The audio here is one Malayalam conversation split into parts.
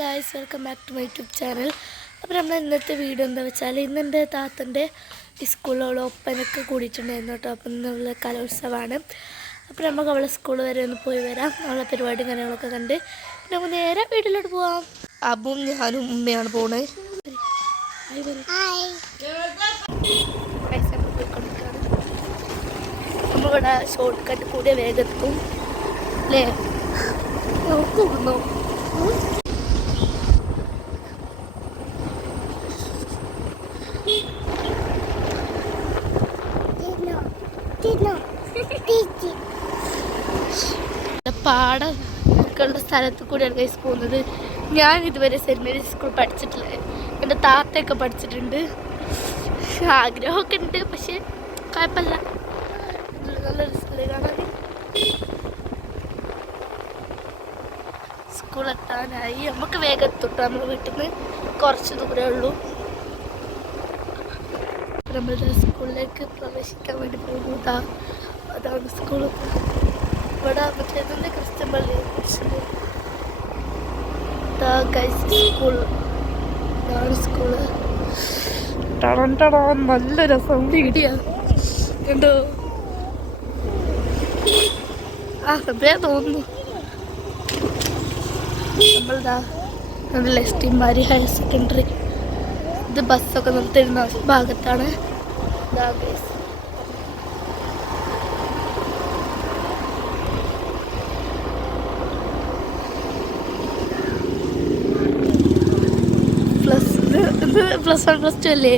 Guys, welcome back to my YouTube channel. അപ്പോൾ നമ്മൾ ഇന്നത്തെ വീഡിയോ എന്താ വെച്ചാൽ, ഇന്നെൻ്റെ താത്തൻ്റെ സ്കൂളിലുള്ള ഒപ്പനൊക്കെ കൂടിയിട്ടുണ്ടായിരുന്നു കേട്ടോ. അപ്പം ഇന്നുള്ള കലോത്സവമാണ്. അപ്പോൾ നമുക്ക് അവളെ സ്കൂൾ വരെ ഒന്ന് പോയി വരാം. അവളെ പരിപാടിയും കാര്യങ്ങളൊക്കെ കണ്ട് പിന്നെ നമുക്ക് നേരെ വീട്ടിലോട്ട് പോവാം. അബും ഞാനും ഉമ്മയാണ് പോണത്. നമ്മളിവിടെ ഷോർട്ട് കട്ട് കൂടിയ വേഗത്തും അല്ലേ നോക്കുന്നു. പാടൊക്കെയുള്ള സ്ഥലത്ത് കൂടിയാണ് ഗൈസ് പോകുന്നത്. ഞാൻ ഇതുവരെ സെൻറ് മേരീസ് സ്കൂൾ പഠിച്ചിട്ടില്ല. എൻ്റെ താത്തയൊക്കെ പഠിച്ചിട്ടുണ്ട്. ആഗ്രഹമൊക്കെ ഉണ്ട്, പക്ഷെ കുഴപ്പമില്ല. നല്ലൊരു സ്ഥലം കാണാൻ. സ്കൂളെത്താനായി. നമുക്ക് വേഗം എത്തിട്ടോ. നമ്മുടെ വീട്ടിൽ നിന്ന് കുറച്ച് ദൂരമേ ഉള്ളൂ. നമ്മളുടെ സ്കൂളിലേക്ക് പ്രവേശിക്കാൻ വേണ്ടി പോകുന്നതാ. അതാണ് സ്കൂൾ. ഇവിടെ മറ്റേതിൻ്റെ ക്രിസ്ത്യൻ പള്ളി സ്കൂൾ. ഇതാണ് സ്കൂള്. നല്ല രസം വീഡിയോ കണ്ടോ? സമയം തോന്നുന്നു. നമ്മളിതാ നല്ല എസ്റ്റിമാരി ഹയർ സെക്കൻഡറി. ഇത് ബസ്സൊക്കെ നിർത്തിയിരുന്ന ഭാഗത്താണ്. പ്ലസ് 1 പ്ലസ് 2 അല്ലേ?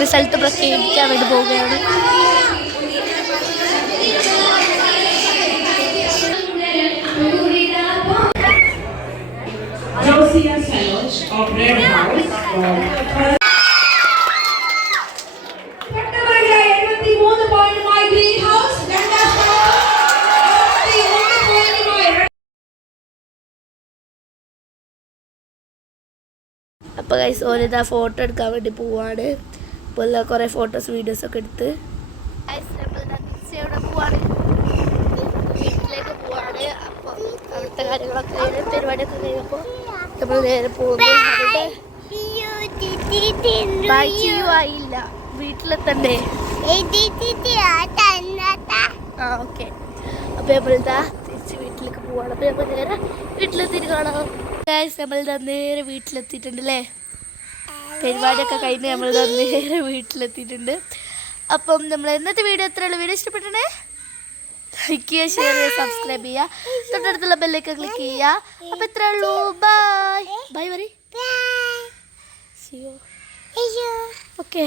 റിസൾട്ട് പ്രഖ്യാപിക്കാൻ വേണ്ടി പോവുകയാണ്. അപ്പോൾ ഗൈസ് ഓലിതാ ഫോട്ടോ എടുക്കാൻ വേണ്ടി പോവാണ്. അപ്പോൾ കുറേ ഫോട്ടോസ് വീഡിയോസൊക്കെ എടുത്ത് പോവാണ്, വീട്ടിലേക്ക് പോവാണ്. അപ്പോൾ അവിടുത്തെ കാര്യങ്ങളൊക്കെ പരിപാടിയൊക്കെ കഴിഞ്ഞപ്പോൾ നമ്മൾ നേരെ പോകുന്നു. ആയില്ല, വീട്ടിലെത്തണ്ടേ? ഓക്കെ. അപ്പോൾ നമ്മളിതാ തിരിച്ച് വീട്ടിലേക്ക് പോവാണ്. അപ്പോൾ നമ്മൾ നേരെ വീട്ടിലെത്തിയിട്ട് കാണാം. നമ്മളിതാ നേരെ വീട്ടിലെത്തിയിട്ടുണ്ട് അല്ലേ. പരിപാടിയൊക്കെ കഴിഞ്ഞ് നമ്മൾ നേരെ വീട്ടിലെത്തിയിട്ടുണ്ട്. അപ്പം നമ്മൾ ഇന്നത്തെ വീഡിയോ എത്രയുള്ള വീഡിയോ ഇഷ്ടപ്പെട്ടേ ലൈക്ക് ചെയ്യുക, ഷെയർ ചെയ്യുക, സബ്സ്ക്രൈബ് ചെയ്യുക, തൊട്ടടുത്തുള്ള ബെല്ലൊക്കെ ക്ലിക്ക് ചെയ്യുക. അപ്പം ഇത്രേ ഉള്ളൂ. ബൈ ബൈ പറ. ഓക്കെ.